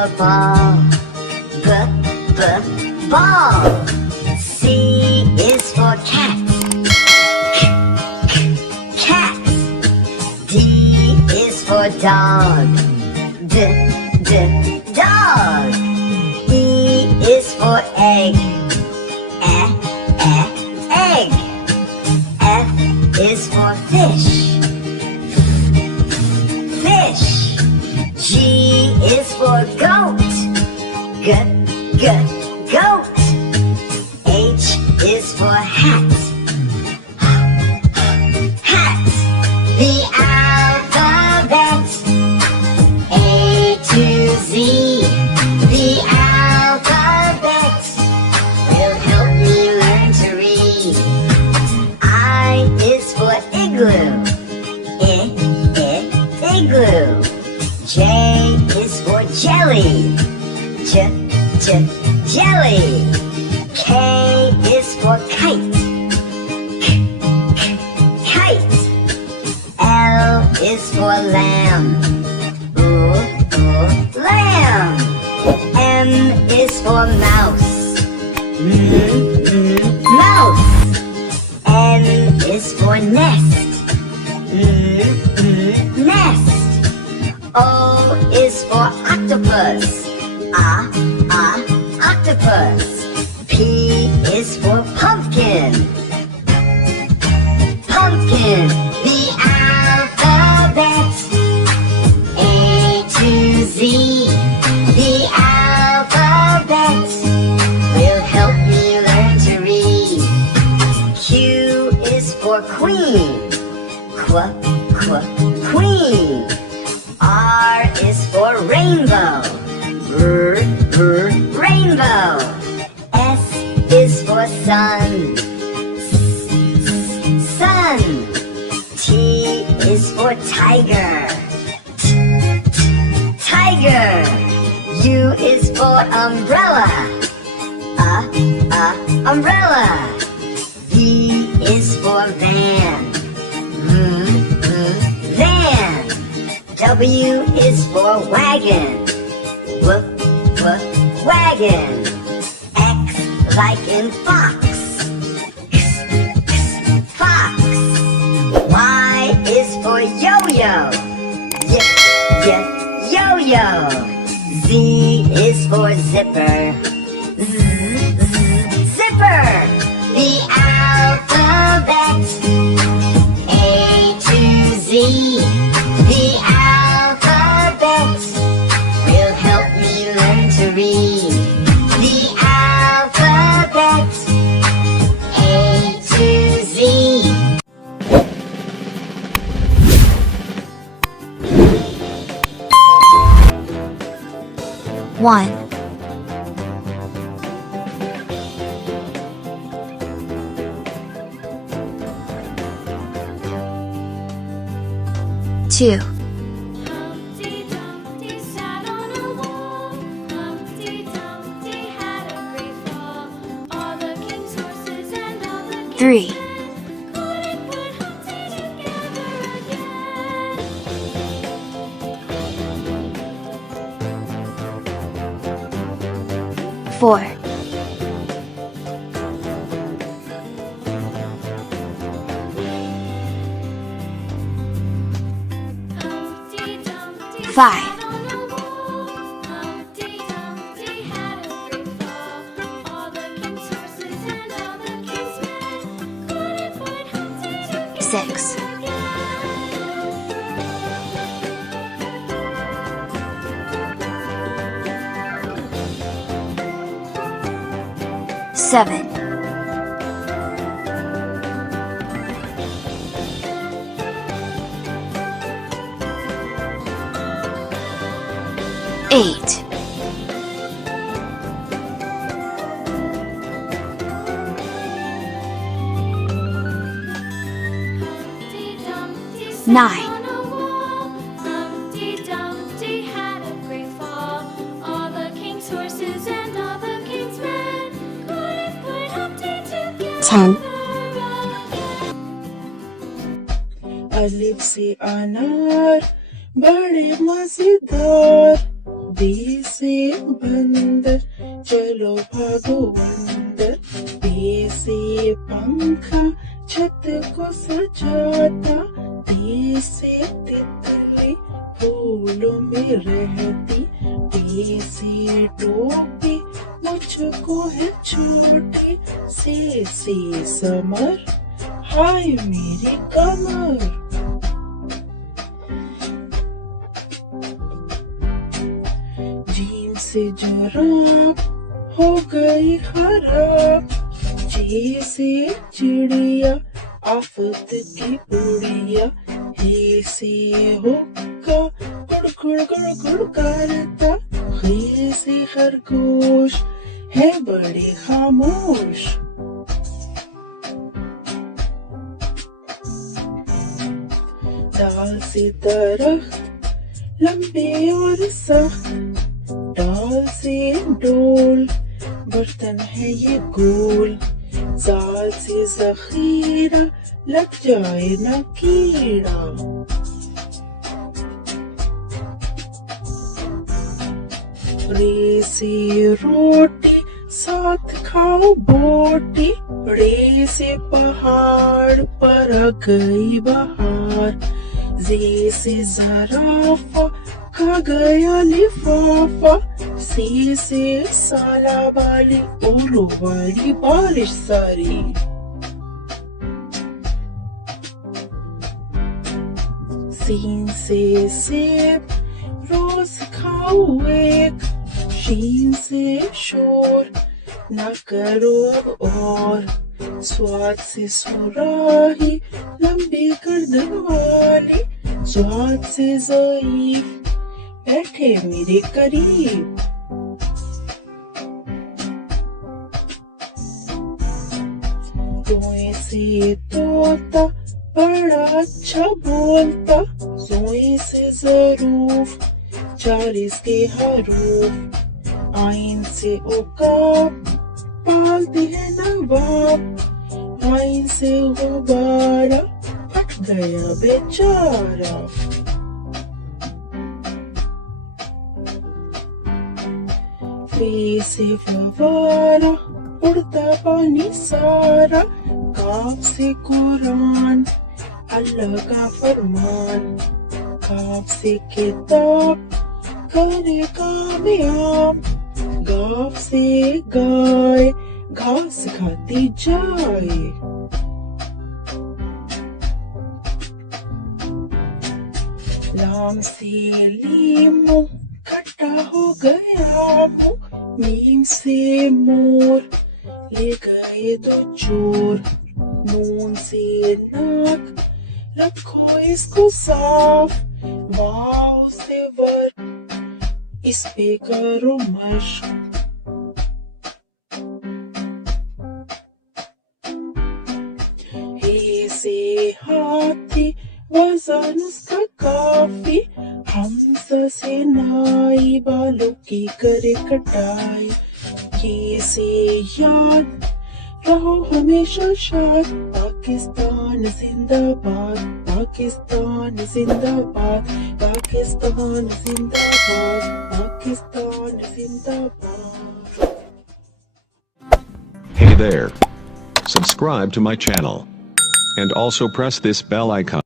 for ball. Ball. C is for cat. Cat. D is for dog. Dog. E is for egg. Egg. F is for fish. Fish. G is for goat. Goat. H is for hat. Hat. The alphabet. A to Z. The alphabet will help me learn to read. I is for igloo. Igloo. J is for jelly. Jelly. K is for kite. Kite. L is for lamb. Lamb. M is for mouse. Mouse. N is for nest. Nest. O is for octopus. Octopus. P is for pumpkin. Pumpkin. The alphabet. A to Z. The alphabet will help me learn to read. Q is for queen. Queen. R is for rainbow. Rainbow. S is for sun. Sun. T is for tiger. Tiger. U is for umbrella. Umbrella. V is for van. Van. W is for wagon. Wagon. X like in fox. Fox. Y is for yo-yo. Yo-yo. Z is for zipper. Zipper. The alphabet. A to Z. The alphabet will help me learn to read. The alphabet. A to Z. One. Two. Humpty Dumpty sat on a wall. Humpty Dumpty had a great fall. All the king's horses and all the king's Three. men couldn't put Humpty together again. 4. 5. Humpty Dumpty had a great fall. All the king's horses and all the king's men couldn't put Humpty together 6. again. 7. 8. 9. Humpty Dumpty had a great fall. All the king's horses and all the king's men couldn't put Humpty together 10. Alif से अनार बड़े मजेदार B से बंदर चलो भागो अंदर। B से पंखा छत को सजाता। ती से तितली फूलों में रहती। टी से टोपी मुझको है छोटी। से समर हाय मेरी कमर। जीम से जुराब हो गई खराब। जी से चिड़िया आफत की उड़िया। हे से हुक्का गुड़ गुड़ गुड़ गुड़ करता। हे से खरगोश है बड़ी खामोश। डाल से दरख्त लंबे और सख्त। डाल से डोल बर्तन है ये गोल। जाल से जखीरा लग जाए न कीड़ा। रे से रोटी साथ खाओ बोटी। रे से पहाड़ पर आ गई बहार। जे से जराफा खा गया लिफाफा। सी से साला वाली ओलो वाली बारिश सारी। सीन से सेब रोज खाओ एक। शीन से शोर न करो अब और। स्वाद से सुराही लंबी गर्दन वाली। स्वाद से ज़ईफ बैठे मेरे करीब। तोए से तोता बड़ा अच्छा बोलता। सोए से ज़रूफ 40 के हरूफ। आइन से उकाब पालती है नवाब। आइन से गुब्बारा फट गया बेचारा। फे से फवारा उड़ता पानी सारा। काफ से कुरान अल्लाह का फरमान। काफ से किताब करे कामयाब। गाफ से गाय घास खाती जाए। लाम से लीमू खट्टा हो गया मुँह। मीम से मोर ले गए दो चोर। नून से नाक रखो इसको साफ। वाव से वर इस पे करो मश्क। हे से हाथी वजन उसका काफी। हमजा से नाई बालों की करे कटाई। ये से याद रहो हमेशा शाद। पाकिस्तान जिंदाबाद। पाकिस्तान जिंदाबाद। पाकिस्तान जिंदाबाद। पाकिस्तान जिंदाबाद। Hey there. Subscribe to my channel. And also press this bell icon.